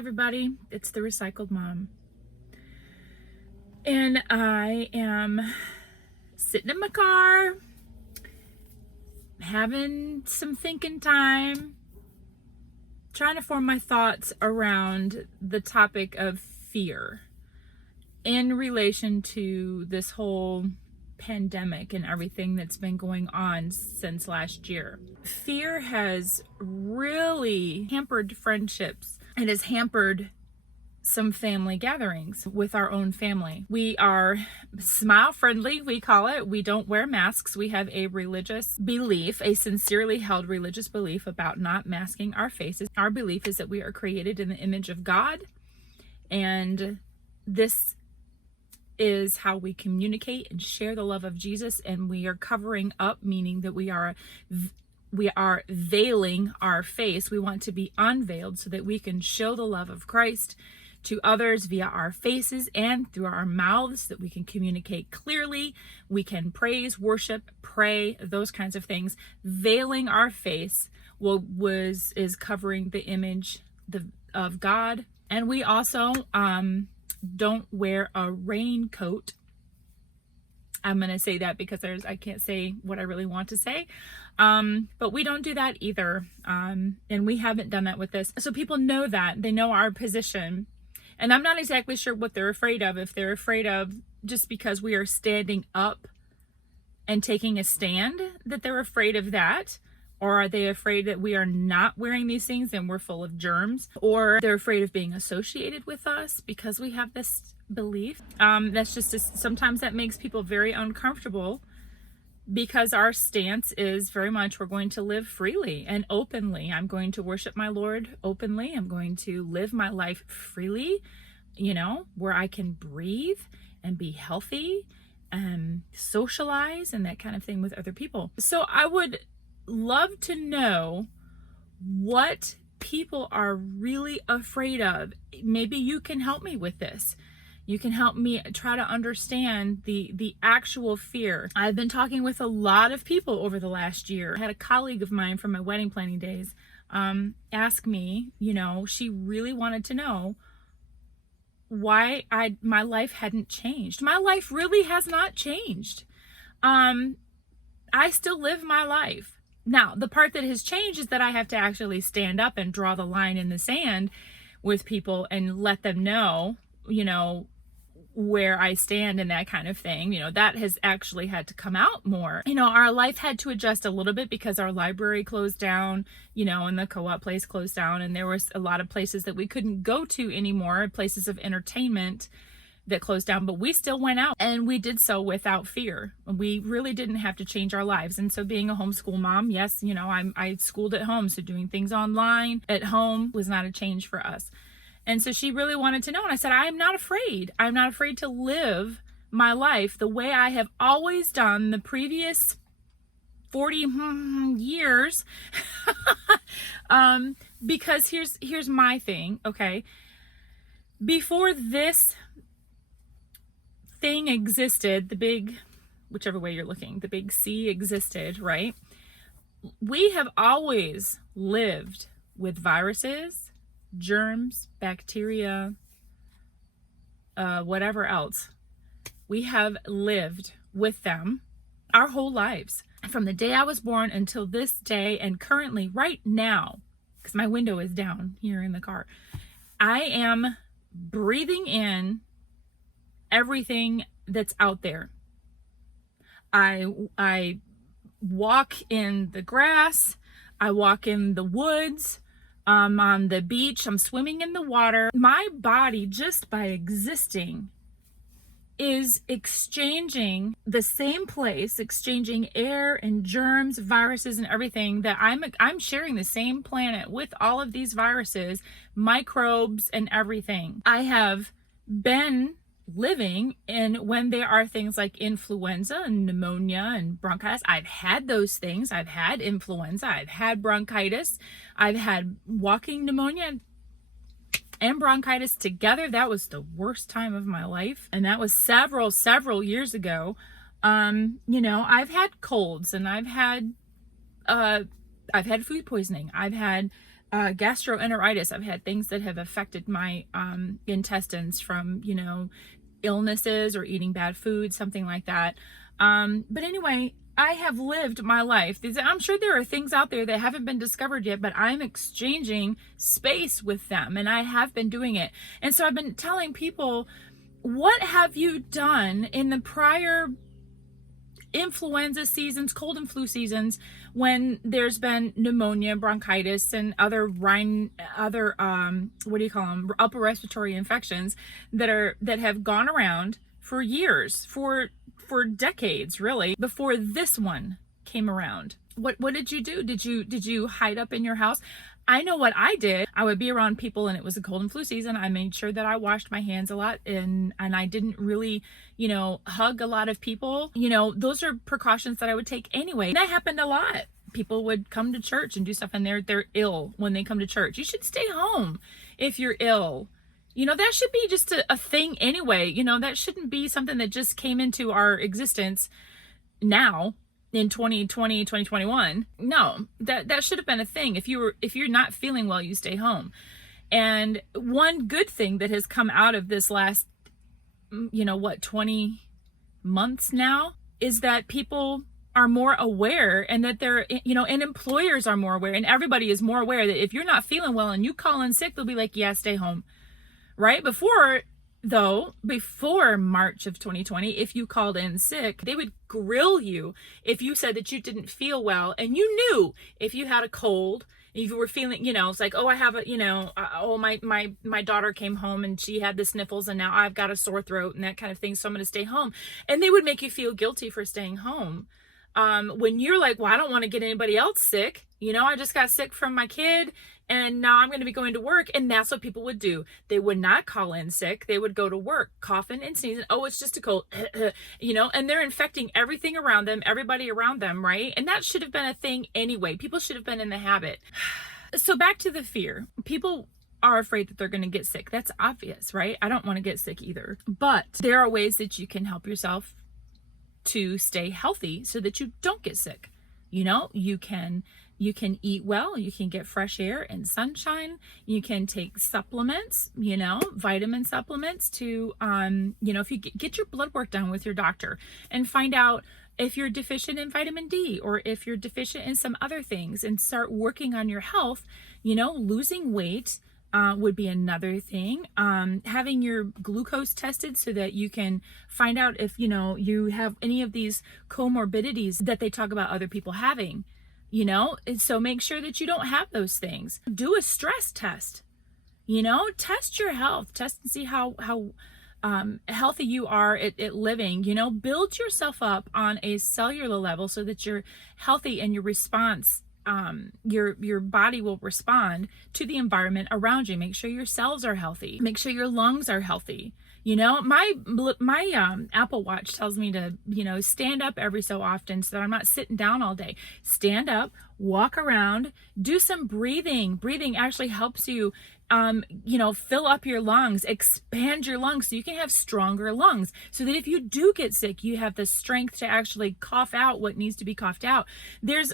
everybody, it's the Recycled Mom. And I am sitting in my car, having some thinking time, trying to form my thoughts around the topic of fear in relation to this whole pandemic and everything that's been going on since last year. Fear has really hampered friendships. It has hampered some family gatherings with our own family. We are smile friendly, we call it. We don't wear masks. We have a religious belief, a sincerely held religious belief about not masking our faces. Our belief is that we are created in the image of God, and this is how we communicate and share the love of Jesus, and we are covering up, meaning that we are veiling our face. We want to be unveiled so that we can show the love of Christ to others via our faces and through our mouths, that we can communicate clearly. We can worship, pray, those kinds of things. Veiling our face is covering the image of God. And we also don't wear a raincoat. I'm going to say that because I can't say what I really want to say. But we don't do that either. And we haven't done that with this. So people know that. They know our position. And I'm not exactly sure what they're afraid of. If they're afraid of just because we are standing up and taking a stand, that they're afraid of that. Or are they afraid that we are not wearing these things and we're full of germs? Or they're afraid of being associated with us because we have this belief. Sometimes that makes people very uncomfortable, because our stance is very much, we're going to live freely and openly. I'm going to worship my Lord openly. I'm going to live my life freely, where I can breathe and be healthy and socialize and that kind of thing with other people. So I would love to know what people are really afraid of. Maybe you can help me with this. You can help me try to understand the actual fear. I've been talking with a lot of people over the last year. I had a colleague of mine from my wedding planning days ask me, she really wanted to know why my life hadn't changed. My life really has not changed. I still live my life. Now, the part that has changed is that I have to actually stand up and draw the line in the sand with people and let them know, where I stand and that kind of thing. That has actually had to come out more. Our life had to adjust a little bit because our library closed down, and the co-op place closed down, and there was a lot of places that we couldn't go to anymore, places of entertainment that closed down, but we still went out, and we did so without fear. We really didn't have to change our lives. And so being a homeschool mom, yes, I schooled at home, so doing things online at home was not a change for us. And so she really wanted to know, and I said, I'm not afraid. I'm not afraid to live my life the way I have always done the previous 40 years. Because here's my thing, okay? Before this thing existed, the big, whichever way you're looking, the big C existed, right? We have always lived with viruses, germs, bacteria, whatever else. We have lived with them our whole lives. From the day I was born until this day, and currently right now, because my window is down here in the car, I am breathing in everything that's out there. I walk in the grass, I walk in the woods, on the beach, I'm swimming in the water. My body, just by existing, is exchanging the same place, exchanging air and germs, viruses and everything, that I'm sharing the same planet with all of these viruses, microbes and everything. I have been living, and when there are things like influenza and pneumonia and bronchitis, I've had those things. I've had influenza, I've had bronchitis, I've had walking pneumonia and bronchitis together. That was the worst time of my life, and that was several years ago. I've had colds, and I've had food poisoning. I've had gastroenteritis. I've had things that have affected my intestines from, illnesses or eating bad food, something like that. But anyway, I have lived my life. I'm sure there are things out there that haven't been discovered yet, but I'm exchanging space with them, and I have been doing it. And so I've been telling people, what have you done in the prior influenza seasons, cold and flu seasons, when there's been pneumonia, bronchitis, and other upper respiratory infections that have gone around for years, for decades, really, before this one came around? What did you do? Did you hide up in your house? I know what I did. I would be around people and it was a cold and flu season. I made sure that I washed my hands a lot, and I didn't really, hug a lot of people. Those are precautions that I would take anyway. And that happened a lot. People would come to church and do stuff, and they're ill when they come to church. You should stay home if you're ill. That should be just a thing anyway. That shouldn't be something that just came into our existence now in 2020, 2021. No, that should have been a thing. If you're not feeling well, you stay home. And one good thing that has come out of this last, 20 months now, is that people are more aware, and that they're, and employers are more aware, and everybody is more aware that if you're not feeling well and you call in sick, they'll be like, yeah, stay home. Right? Before March of 2020, if you called in sick, they would grill you if you said that you didn't feel well, and you knew if you had a cold, if you were feeling, it's like, oh, I have my daughter came home and she had the sniffles, and now I've got a sore throat and that kind of thing, so I'm going to stay home. And they would make you feel guilty for staying home. When you're like, well, I don't want to get anybody else sick. I just got sick from my kid, and now I'm going to be going to work. And that's what people would do. They would not call in sick. They would go to work, coughing and sneezing. Oh, it's just a cold, and they're infecting everything around them, everybody around them, right? And that should have been a thing anyway. People should have been in the habit. So back to the fear. People are afraid that they're going to get sick. That's obvious, right? I don't want to get sick either. But there are ways that you can help yourself to stay healthy so that you don't get sick. You can eat well, you can get fresh air and sunshine, you can take supplements, vitamin supplements to, if you get your blood work done with your doctor and find out if you're deficient in vitamin D or if you're deficient in some other things, and start working on your health. Losing weight would be another thing. Having your glucose tested so that you can find out if, you have any of these comorbidities that they talk about other people having. And so make sure that you don't have those things. Do a stress test. Test your health. Test and see how healthy you are at living. Build yourself up on a cellular level so that you're healthy, and your response, your body will respond to the environment around you. Make sure your cells are healthy. Make sure your lungs are healthy. My Apple Watch tells me to, stand up every so often so that I'm not sitting down all day. Stand up, walk around, do some breathing. Breathing actually helps you, fill up your lungs, expand your lungs so you can have stronger lungs, so that if you do get sick, you have the strength to actually cough out what needs to be coughed out. There's,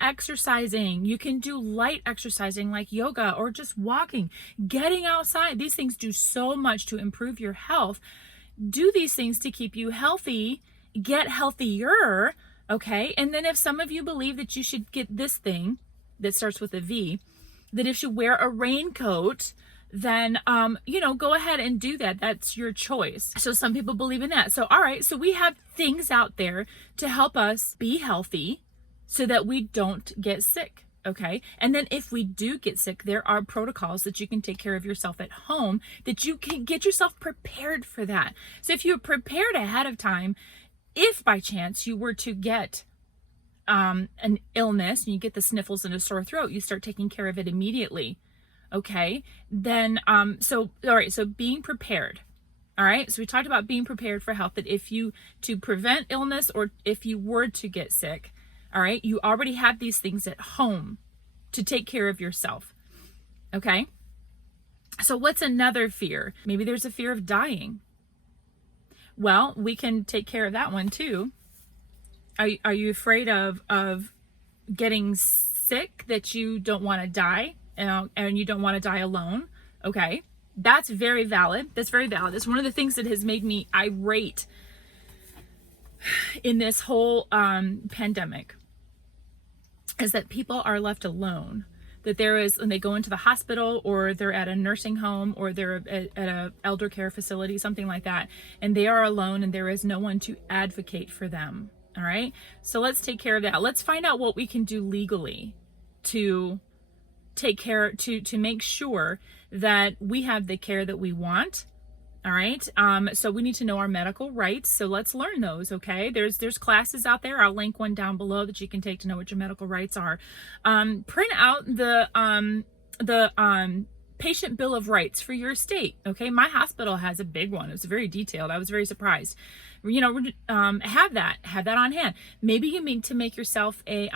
exercising. You can do light exercising like yoga or just walking, getting outside. These things do so much to improve your health. Do these things to keep you healthy, get healthier. Okay. And then if some of you believe that you should get this thing that starts with a V, that if you wear a raincoat, then, go ahead and do that. That's your choice. So some people believe in that. So, all right. So we have things out there to help us be healthy so that we don't get sick. Okay. And then if we do get sick, there are protocols that you can take care of yourself at home, that you can get yourself prepared for that. So if you're prepared ahead of time, if by chance you were to get an illness and you get the sniffles and a sore throat, you start taking care of it immediately. Okay. Then, all right. So being prepared. All right. So we talked about being prepared for health, that to prevent illness, or if you were to get sick, all right, you already have these things at home to take care of yourself. Okay. So what's another fear? Maybe there's a fear of dying. Well, we can take care of that one too. Are you afraid of getting sick that you don't want to die, and you don't want to die alone. Okay, that's very valid. That's very valid. It's one of the things that has made me irate in this whole pandemic, is that people are left alone. That there is, when they go into the hospital, or they're at a nursing home, or they're at a elder care facility, something like that, and they are alone, and there is no one to advocate for them. All right, so let's take care of that. Let's find out what we can do legally to take care, to make sure that we have the care that we want. All right, so we need to know our medical rights. So let's learn those. Okay, there's classes out there. I'll link one down below that you can take to know what your medical rights are. Print out the patient bill of rights for your state. Okay, my hospital has a big one. It's very detailed. I was very surprised. Have that on hand. Maybe you need to make yourself a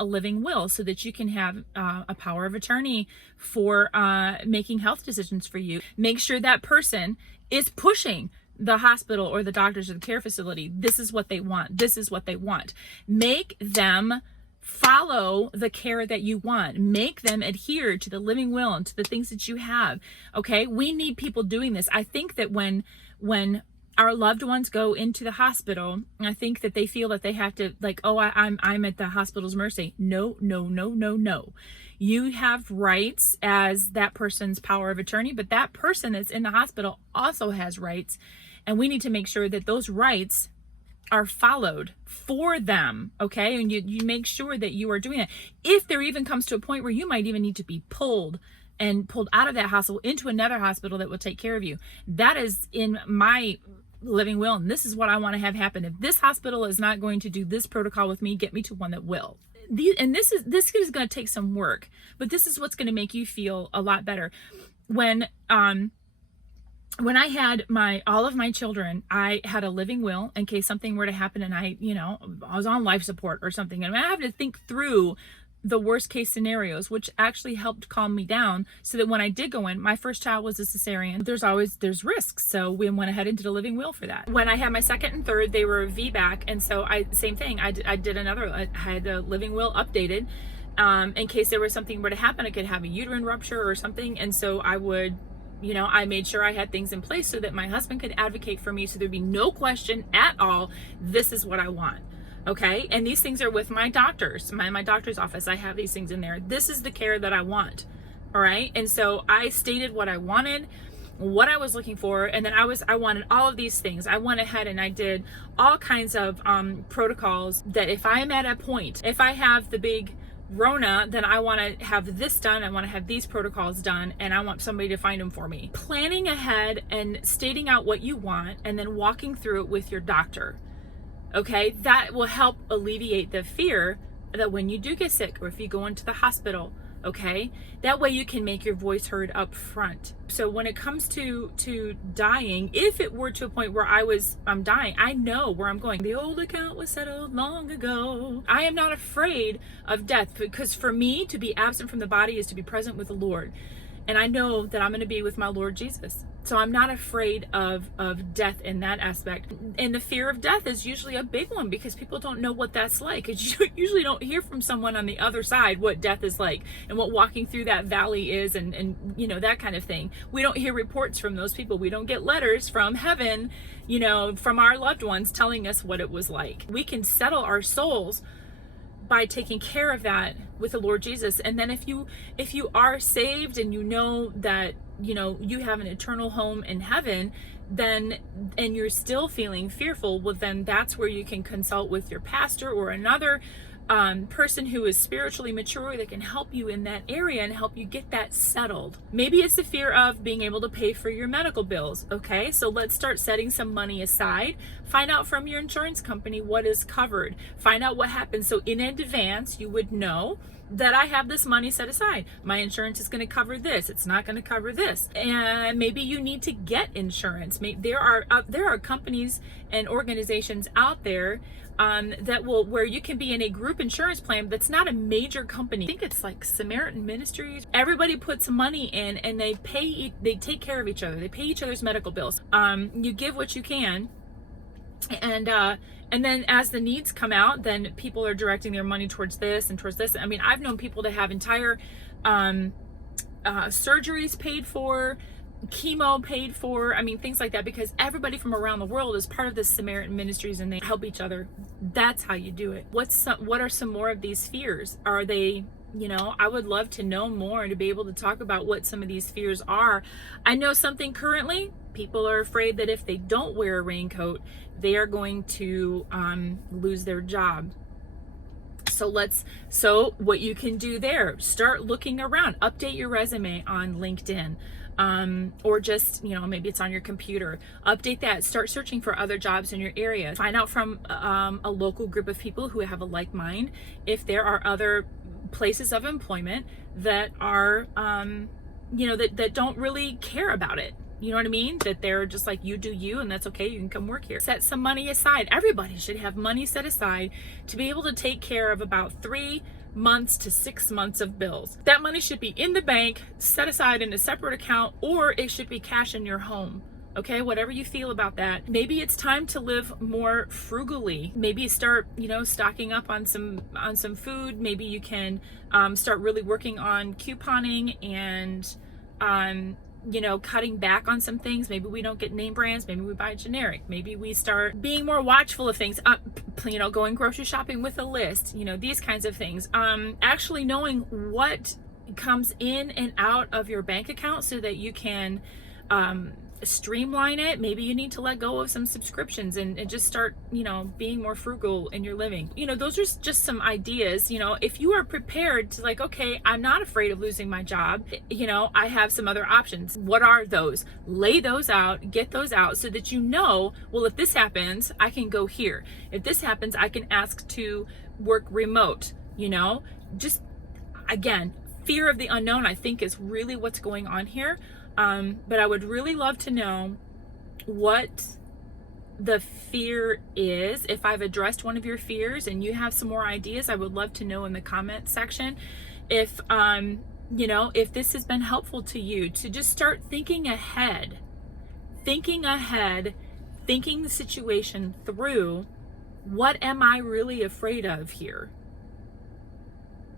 living will, so that you can have a power of attorney for making health decisions for you. Make sure that person is pushing the hospital or the doctors or the care facility. This is what they want. This is what they want. Make them follow the care that you want. Make them adhere to the living will and to the things that you have. Okay, we need people doing this. I think that when our loved ones go into the hospital, I think that they feel that they have to, like, oh, I'm at the hospital's mercy. No. You have rights as that person's power of attorney, but that person that's in the hospital also has rights, and we need to make sure that those rights are followed for them. Okay, and you make sure that you are doing it. If there even comes to a point where you might even need to be pulled out of that hospital into another hospital that will take care of you, that is in my living will, and this is what I want to have happen. If this hospital is not going to do this protocol with me, get me to one that will. This is going to take some work, but this is what's going to make you feel a lot better. When I had all of my children, I had a living will in case something were to happen, and I was on life support or something, and I have to think through the worst case scenarios, which actually helped calm me down, so that when I did go in, my first child was a cesarean. There's risks, so we went ahead and did a living will for that. When I had my second and third, they were VBAC, and so same thing. I had a living will updated in case there was something were to happen. I could have a uterine rupture or something, and so I would, I made sure I had things in place so that my husband could advocate for me, so there'd be no question at all. This is what I want. Okay, and these things are with my doctors, my doctor's office. I have these things in there. This is the care that I want. All right, and so I stated what I wanted, what I was looking for, and then I wanted all of these things. I went ahead and I did all kinds of protocols, that if I am at a point, if I have the big Rona, then I want to have this done. I want to have these protocols done, and I want somebody to find them for me. Planning ahead and stating out what you want, and then walking through it with your doctor. Okay, that will help alleviate the fear that when you do get sick, or if you go into the hospital, okay, that way you can make your voice heard up front. So when it comes to dying, if it were to a point where I'm dying, I know where I'm going. The old account was settled long ago. I am not afraid of death, because for me, to be absent from the body is to be present with the Lord. And I know that I'm going to be with my Lord Jesus. So I'm not afraid of death in that aspect. And the fear of death is usually a big one, because people don't know what that's like. You usually don't hear from someone on the other side what death is like, and what walking through that valley is, and that kind of thing. We don't hear reports from those people. We don't get letters from heaven, from our loved ones telling us what it was like. We can settle our souls by taking care of that with the Lord Jesus. And then if you are saved, and you know that you have an eternal home in heaven, then, and you're still feeling fearful, well, then that's where you can consult with your pastor or another person who is spiritually mature that can help you in that area and help you get that settled. Maybe it's the fear of being able to pay for your medical bills. Okay, so let's start setting some money aside. Find out from your insurance company what is covered. Find out what happens. So in advance, you would know that I have this money set aside. My insurance is going to cover this. It's not going to cover this. And maybe you need to get insurance. There are companies and organizations out there where you can be in a group insurance plan that's not a major company. I think it's like Samaritan Ministries. Everybody puts money in, and they take care of each other. They pay each other's medical bills. You give what you can, And then as the needs come out, then people are directing their money towards this and towards this. I mean, I've known people to have entire surgeries paid for, chemo paid for, I mean, things like that, because everybody from around the world is part of this Samaritan Ministries and they help each other. That's how you do it. What are some more of these fears? Are they, I would love to know more and to be able to talk about what some of these fears are. I know something currently. People are afraid that if they don't wear a raincoat, they are going to lose their job. So what you can do there, start looking around, update your resume on LinkedIn. Or just, maybe it's on your computer, update that, start searching for other jobs in your area, find out from a local group of people who have a like mind if there are other places of employment that are, that don't really care about it. You know what I mean? That they're just like, you do you, and that's okay. You can come work here. Set some money aside. Everybody should have money set aside to be able to take care of about 3 months to 6 months of bills. That money should be in the bank, set aside in a separate account, or it should be cash in your home. Okay, whatever you feel about that. Maybe it's time to live more frugally. Maybe start, stocking up on some food. Maybe you can start really working on couponing and cutting back on some things. Maybe we don't get name brands. Maybe we buy generic. Maybe we start being more watchful of things. Going grocery shopping with a list. These kinds of things. Actually knowing what comes in and out of your bank account so that you can streamline it. Maybe you need to let go of some subscriptions and just start, being more frugal in your living. Those are just some ideas. If you are prepared to okay, I'm not afraid of losing my job. I have some other options. What are those? Lay those out, get those out so that well, if this happens, I can go here. If this happens, I can ask to work remote, just again, fear of the unknown, I think, is really what's going on here. But I would really love to know what the fear is. If I've addressed one of your fears and you have some more ideas, I would love to know in the comment section. If, if this has been helpful to you to just start thinking ahead, thinking the situation through. What am I really afraid of here?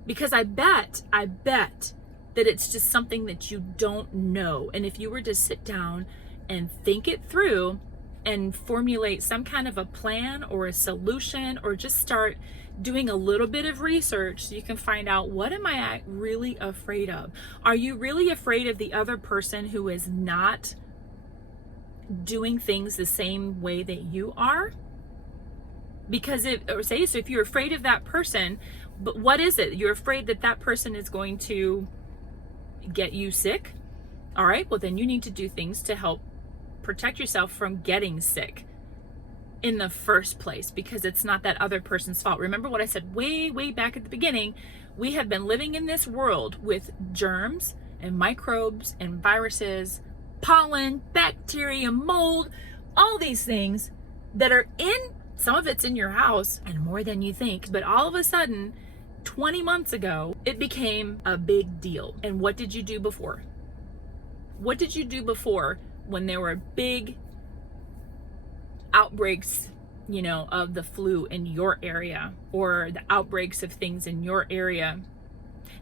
Because I bet that it's just something that you don't know. And if you were to sit down and think it through and formulate some kind of a plan or a solution, or just start doing a little bit of research so you can find out, what am I really afraid of? Are you really afraid of the other person who is not doing things the same way that you are? Because if you're afraid of that person, but what is it? You're afraid that person is going to get you sick. All right, well then you need to do things to help protect yourself from getting sick in the first place, because it's not that other person's fault. Remember what I said way back at the beginning? We have been living in this world with germs and microbes and viruses, pollen, bacteria, mold, all these things that are some of it's in your house and more than you think. But all of a sudden, 20 months ago, it became a big deal. And what did you do before? What did you do before when there were big outbreaks, of the flu in your area, or the outbreaks of things in your area?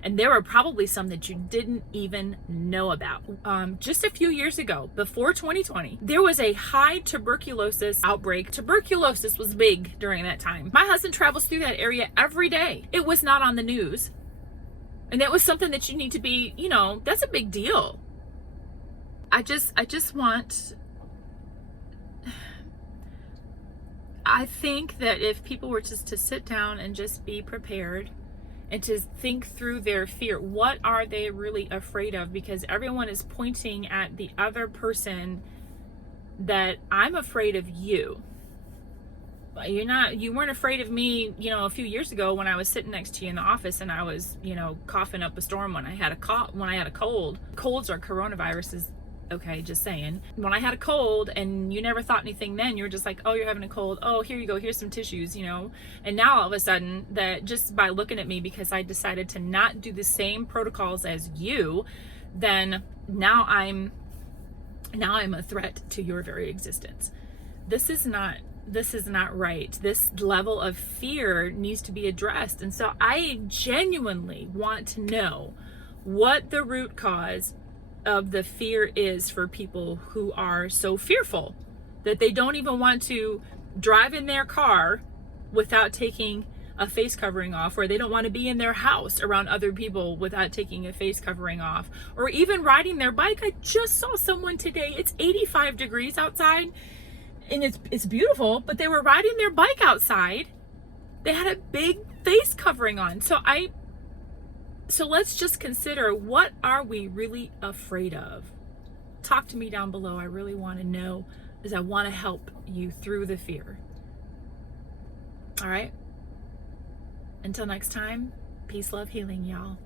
And there were probably some that you didn't even know about. Just a few years ago, before 2020, there was a high tuberculosis outbreak. Tuberculosis was big during that time. My husband travels through that area every day. It was not on the news. And that was something that you need to be, that's a big deal. I think that if people were just to sit down and just be prepared and to think through their fear, what are they really afraid of? Because everyone is pointing at the other person that I'm afraid of you. You weren't afraid of me, a few years ago when I was sitting next to you in the office and I was, coughing up a storm when I had a cold. Colds are coronaviruses. Okay, just saying. When I had a cold and you never thought anything then, you were just like, oh, you're having a cold. Oh, here you go. Here's some tissues, And now all of a sudden, that just by looking at me, because I decided to not do the same protocols as you, then now I'm a threat to your very existence. This is not this is not right. This level of fear needs to be addressed. And so I genuinely want to know what the root cause of the fear is for people who are so fearful that they don't even want to drive in their car without taking a face covering off, or they don't want to be in their house around other people without taking a face covering off, or even riding their bike. I just saw someone today, it's 85 degrees outside and it's beautiful, but they were riding their bike outside. They had a big face covering on. So let's just consider, what are we really afraid of? Talk to me down below. I really want to know, because I want to help you through the fear. All right. Until next time, peace, love, healing, y'all.